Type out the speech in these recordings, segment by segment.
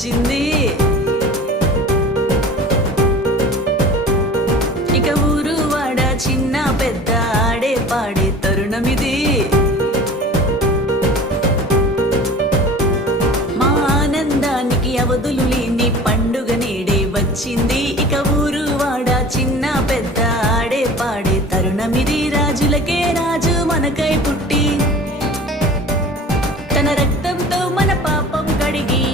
వచ్చింది. ఇక ఊరు వాడ చిన్న పెద్ద ఆడే పాడే తరుణమిది. మా ఆనందానికి అవధులు లేని పండుగ నేడే వచ్చింది. ఇక ఊరు వాడ చిన్న పెద్ద ఆడే పాడే తరుణమిది. రాజులకే రాజు మనకై పుట్టి తన రక్తంతో మన పాపం కడిగి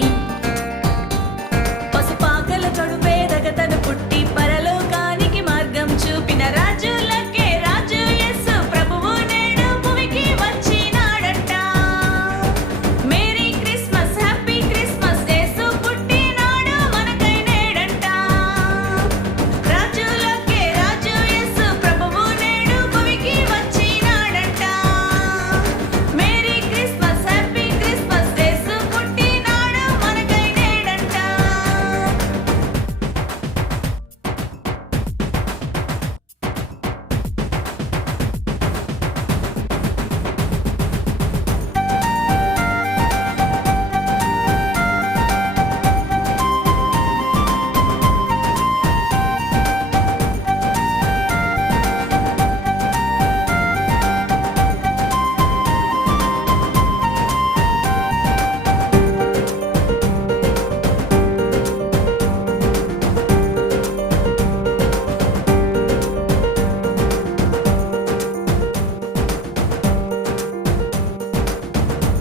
పసుపాకల కడుపేదగ తను పుట్టి పరలోకానికి మార్గం చూపిన రాజులకే రాజు యేసు ప్రభువు నేడు భూమికి వచ్చినాడంట. మేరీ క్రిస్మస్, హ్యాపీ క్రిస్మస్, యేసు పుట్టినాడు మనకై నేడంట. రాజులకే రాజు యేసు ప్రభువు నేడు భూమికి వచ్చినాడంట. మేరీ క్రిస్మస్, హ్యాపీ క్రిస్మస్, యేసు పుట్టినాడు మనకై నేడంట.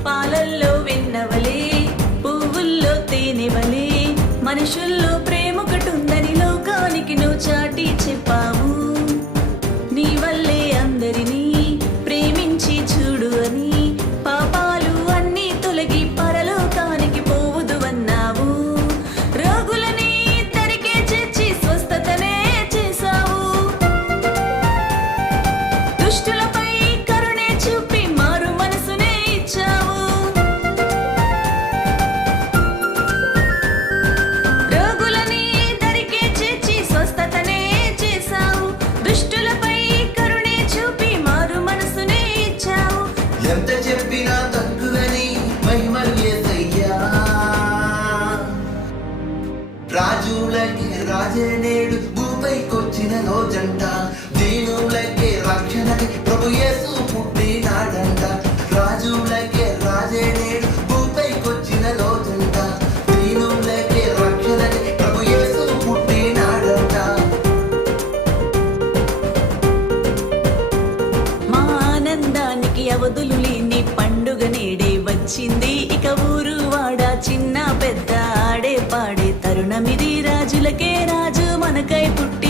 పాలల్లో వెన్నవలే, పువ్వుల్లో తేనెవలే, మనుషుల్లో ప్రేమొకటుందని లోకానికి నువ్వు చాటి చెప్పావు. నీ వల్లే అందరినీ ప్రేమించి చూడు అని, పాపాలు అన్నీ తొలగి పరలోకానికి పోవుదువన్నావు. రోగులని ఇద్దరికే చేర్చి స్వస్థతనే చేశావు. దుష్టులపై కరుణే చూపి మారు మనసునే ఇచ్చావు. రోగులని దరికే చేర్చి స్వస్థతనే చేశావు. దుష్టులపై కరుణే చూపి మారు మనసునే ఇచ్చావు. ఎంత చెప్పినా తక్కువని మహిమలు యేసయ్యా. రాజులకి రాజే నేడు భూపైకొచ్చిన రోజంట. దీనులకే రక్షణకి ప్రభు యేసు పుట్టినాడంట. రాజులకే రాజే నేడు భూపైకొచ్చిన రోజంట. దీనులకే రక్షణకి ప్రభు యేసు పుట్టినాడంట. మా ఆనందానికి అవధులు లేని పండుగ నేడే వచ్చింది. ఇక ఊరు వాడ చిన్న పెద్ద ఆడే పాడే తరుణమిది. రాజులకే రాజు మనకై పుట్టి